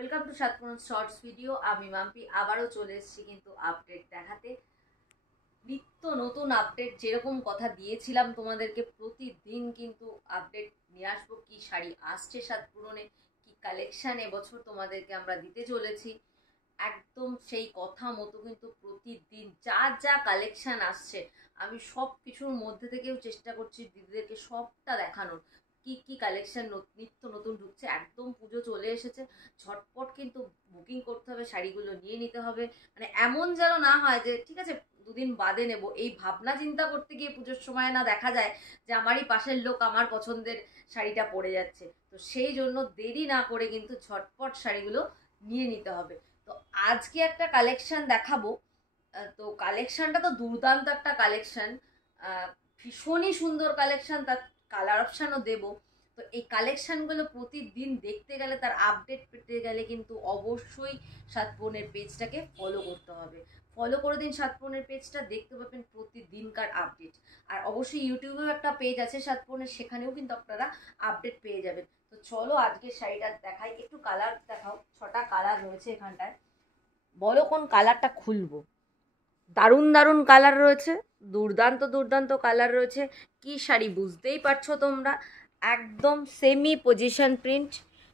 Welcome to সাতপুরন shorts video. আমি মাম্পি আবারও চলে এসেছি কিন্তু আপডেট দেখাতে। নিত্য নতুন আপডেট, যেরকম কথা দিয়েছিলাম তোমাদেরকে প্রতিদিন কিন্তু আপডেট নিয়ে আসবো। কি শাড়ি আসছে সাতপুরনে, কি কালেকশন এবছর তোমাদেরকে আমরা দিতে চলেছি, একদম সেই কথা মতো কিন্তু প্রতিদিন যা যা কালেকশন আসছে আমি সব কিছুর মধ্যে থেকেও চেষ্টা করছি দিদিদেরকে সবটা দেখানোর। কি কি কালেকশন নিত্য নতুন ঢুকছে, একদম পুজো চলে এসেছে, ঝটপট কিন্তু বুকিং করতে হবে, শাড়িগুলো নিয়ে নিতে হবে। মানে এমন যেন না হয় যে ঠিক আছে দুদিন বাদে নেব, এই ভাবনা চিন্তা করতে গিয়ে পুজোর সময় না দেখা যায় যে আমারই পাশের লোক আমার পছন্দের শাড়িটা পরে যাচ্ছে। তো সেই জন্য দেরি না করে কিন্তু ঝটপট শাড়িগুলো নিয়ে নিতে হবে। তো আজকে একটা কালেকশন দেখাবো। তো কালেকশনটা তো দুর্দান্ত একটা কালেকশন, ভীষণই সুন্দর কালেকশন, তার কালার অপশানও দেবো। তো এই কালেকশনগুলো প্রতিদিন দেখতে গেলে, তার আপডেট পেতে গেলে কিন্তু অবশ্যই সাতপনের পেজটাকে ফলো করতে হবে। ফলো করে দিন সাতপনের পেজটা, দেখতে পাবেন প্রতিদিনকার আপডেট। আর অবশ্যই ইউটিউবেও একটা পেজ আছে সাতপনের, সেখানেও কিন্তু আপনারা আপডেট পেয়ে যাবেন। তো চলো আজকে শাড়িটা দেখাই, একটু কালার দেখাও। 6টা কালার রয়েছে এখানটায়, বলো কোন কালারটা খুলবো। দারুণ দারুণ কালার রয়েছে, দুর্দান্ত দুর্দান্ত কালার রয়েছে। কি শাড়ি বুঝতেই পারছো তোমরা, একদম semi position print,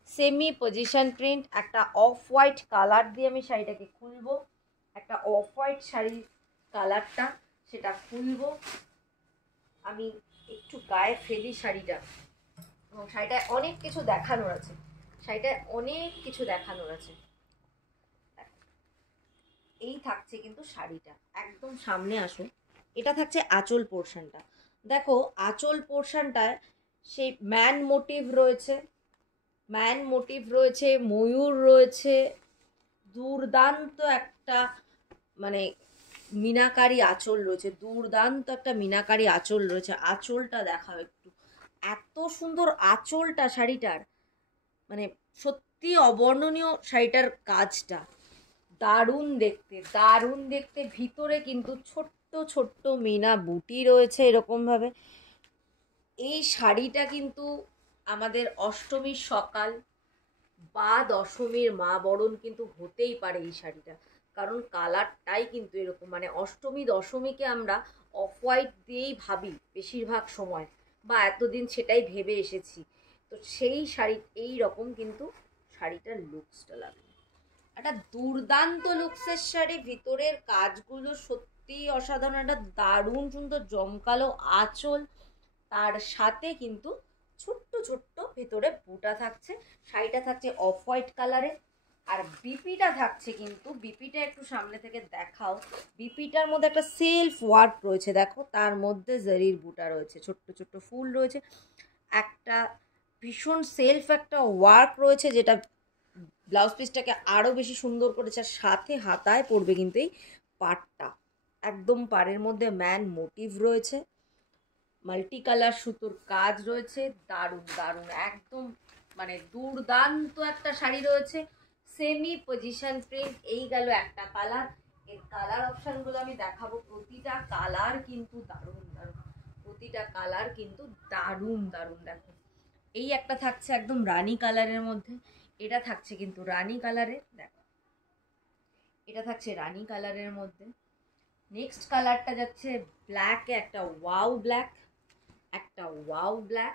semi position print. একটা অফ হোয়াইট কালার দিয়ে আমি শাড়িটাকে খুলবো, একটা অফ হোয়াইট শাড়ির কালারটা সেটা খুলবো। আমি একটু গায়ে ফেলি শাড়িটা, এবং শাড়িটায় অনেক কিছু দেখানোর আছে, শাড়িটায় অনেক কিছু দেখানোর আছে। এই থাকছে কিন্তু শাড়িটা, একদম সামনে আসো। এটা থাকছে আঁচল পোর্শনটা। দেখো আঁচল পোর্শনটায় সেই ম্যান মোটিভ রয়েছে, ম্যান মোটিভ রয়েছে, ময়ূর রয়েছে, দুর্দান্ত একটা মানে মিনাকারি আঁচল রয়েছে, দুর্দান্ত একটা মিনাকারি আঁচল রয়েছে। আঁচলটা দেখাও একটু, এত সুন্দর আঁচলটা শাড়িটার, মানে সত্যি অবর্ণনীয় শাড়িটার কাজটা, দারুণ দেখতে, দারুণ দেখতে। ভিতরে কিন্তু ছোট্ট ছোট্ট মিনা বুটি রয়েছে এরকম ভাবে। এই শাড়িটা কিন্তু আমাদের অষ্টমীর সকাল বা দশমীর মা বরণ কিন্তু হতেই পারে এই শাড়িটা, কারণ কালারটাই কিন্তু এরকম। মানে অষ্টমী দশমীকে আমরা অফ হোয়াইট দিয়েই ভাবি বেশিরভাগ সময়, বা এতদিন সেটাই ভেবে এসেছি। তো সেই শাড়ি এই রকম কিন্তু শাড়িটার লুকসটা লাগে, একটা দুর্দান্ত লুকসের শাড়ি। ভিতরের কাজগুলো সত্যিই অসাধারণ, একটা দারুণ সুন্দর জমকালো আঁচল, তার সাথে কিন্তু ছোট্ট ছোট্ট ভেতরে বুটা থাকছে। শাড়িটা থাকছে অফ হোয়াইট কালারে, আর বিপিটা থাকছে কিন্তু, বিপিটা একটু সামনে থেকে দেখাও। বিপিটার মধ্যে একটা সেলফ ওয়ার্ক রয়েছে, দেখো তার মধ্যে জারির বুটা রয়েছে, ছোট্ট ছোট্ট ফুল রয়েছে, একটা ভীষণ সেলফ একটা ওয়ার্ক রয়েছে, যেটা ব্লাউজ পিসটাকে আরও বেশি সুন্দর করেছে। আর সাথে হাতায় পড়বে কিন্তু এই পাড়টা, একদম পাড়ের মধ্যে ম্যান মোটিভ রয়েছে, মাল্টি কালার সুতোর কাজ রয়েছে, দারুণ দারুণ একদম মানে দুর্দান্ত একটা শাড়ি রয়েছে, সেমি পজিশন প্রিন্ট। এই গেল একটা কালার। এর কালার অপশানগুলো আমি দেখাবো, প্রতিটা কালার কিন্তু দারুণ দারুণ, প্রতিটা কালার কিন্তু দারুণ দারুণ। দেখো এই একটা থাকছে একদম রানী কালারের মধ্যে, এটা থাকছে কিন্তু রানী কালারের, দেখো এটা থাকছে রানী কালারের মধ্যে। নেক্সট কালারটা যাচ্ছে ব্ল্যাকে, একটা ওয়াও ব্ল্যাক, একটা ওয়াও ব্ল্যাক,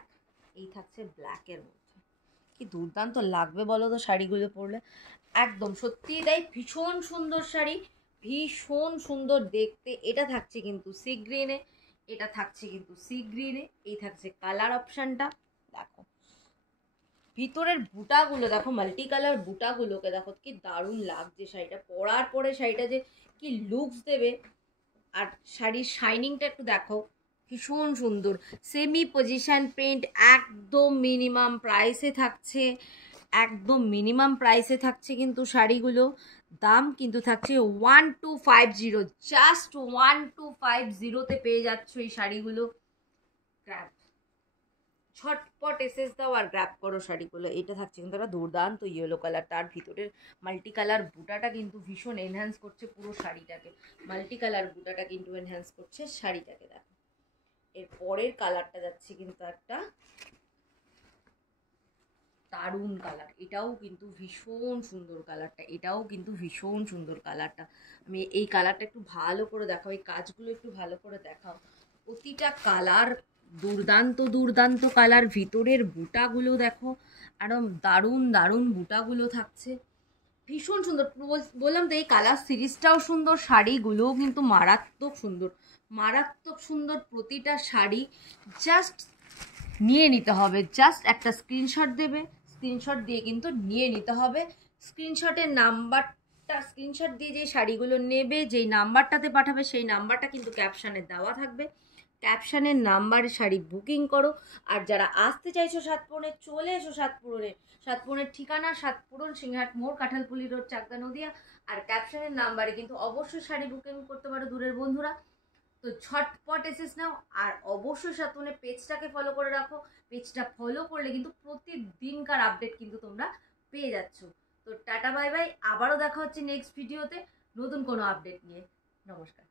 এই থাকছে ব্ল্যাকের মধ্যে। কি দুর্দান্ত লাগবে বলো তো শাড়িগুলো পরলে, একদম সত্যিই তাই, ভীষণ সুন্দর শাড়ি, ভীষণ সুন্দর দেখতে। এটা থাকছে কিন্তু সি গ্রিনে, এটা থাকছে কিন্তু সি গ্রিনে, এই থাকছে কালার অপশানটা। দেখো ভিতরের বুটাগুলো দেখো, মাল্টি কালার বুটাগুলোকে দেখো কি দারুণ লাগছে শাড়িটা পরার পরে, শাড়িটা যে কি লুকস দেবে। আর শাড়ির শাইনিংটা একটু দেখো, ভীষণ সুন্দর। সেমি পজিশন প্রিন্ট, একদম মিনিমাম প্রাইসে থাকছে, একদম মিনিমাম প্রাইসে থাকছে কিন্তু শাড়িগুলো। দাম কিন্তু থাকছে 1250, জাস্ট 1250-তে পেয়ে যাচ্ছ এই শাড়িগুলো। গ্র্যাব, ঝটপট এসেস দাও আর গ্র্যাব করো শাড়িগুলো। এটা থাকছে কিন্তু একটা দুর্দান্ত ইয়েলো কালার, তার ভিতরের মাল্টি কালার বুটাটা কিন্তু ভীষণ এনহ্যান্স করছে পুরো শাড়িটাকে, মাল্টি কালার বুটাটা কিন্তু এনহ্যান্স করছে শাড়িটাকে। দেখো এর পরের কালারটা যাচ্ছে কিন্তু একটা দারুণ কালার, এটাও কিন্তু ভীষণ সুন্দর কালারটা, এটাও কিন্তু ভীষণ সুন্দর কালারটা। আমি এই কালারটা একটু ভালো করে দেখাও, এই কাজগুলো একটু ভালো করে দেখাও। প্রতিটা কালার দুর্দান্ত দুর্দান্ত কালার, ভিতরের বুটাগুলো দেখো, একদম দারুণ দারুণ বুটাগুলো থাকছে, ভীষণ সুন্দর। বললাম তো এই কালার সিরিজটাও সুন্দর, শাড়িগুলোও কিন্তু মারাত্মক সুন্দর, মারাত্মক সুন্দর প্রতিটা শাড়ি। জাস্ট নিয়ে নিতে হবে, জাস্ট একটা স্ক্রিনশট দেবে, স্ক্রিনশট দিয়ে কিন্তু নিয়ে নিতে হবে। স্ক্রিনশটের নাম্বারটা, স্ক্রিনশট দিয়ে যে শাড়িগুলো নেবে, যেই নাম্বারটাতে পাঠাবে সেই নাম্বারটা কিন্তু ক্যাপশানে দেওয়া থাকবে, ক্যাপশানের নাম্বারে শাড়ি বুকিং করো। আর যারা আসতে চাইছো সাতপুরে, চলে এসো সাতপুরে। সাতপুরের ঠিকানা সাতপুরন সিংহাট মোড়, কাঁঠালপুলি রোড, চাকদা, নদিয়া। আর ক্যাপশনের নাম্বারে কিন্তু অবশ্যই শাড়ি বুকিং করতে পারো দূরের বন্ধুরা। তো ঝটপট এসেস নাও, আর অবশ্যই সাতপুরের পেজটাকে ফলো করে রাখো। পেজটা ফলো করলে কিন্তু প্রতিদিনকার আপডেট কিন্তু তোমরা পেয়ে যাচ্ছ। তো টাটা বাই বাই, আবারও দেখা হচ্ছে নেক্সট ভিডিওতে নতুন কোনো আপডেট নিয়ে। নমস্কার।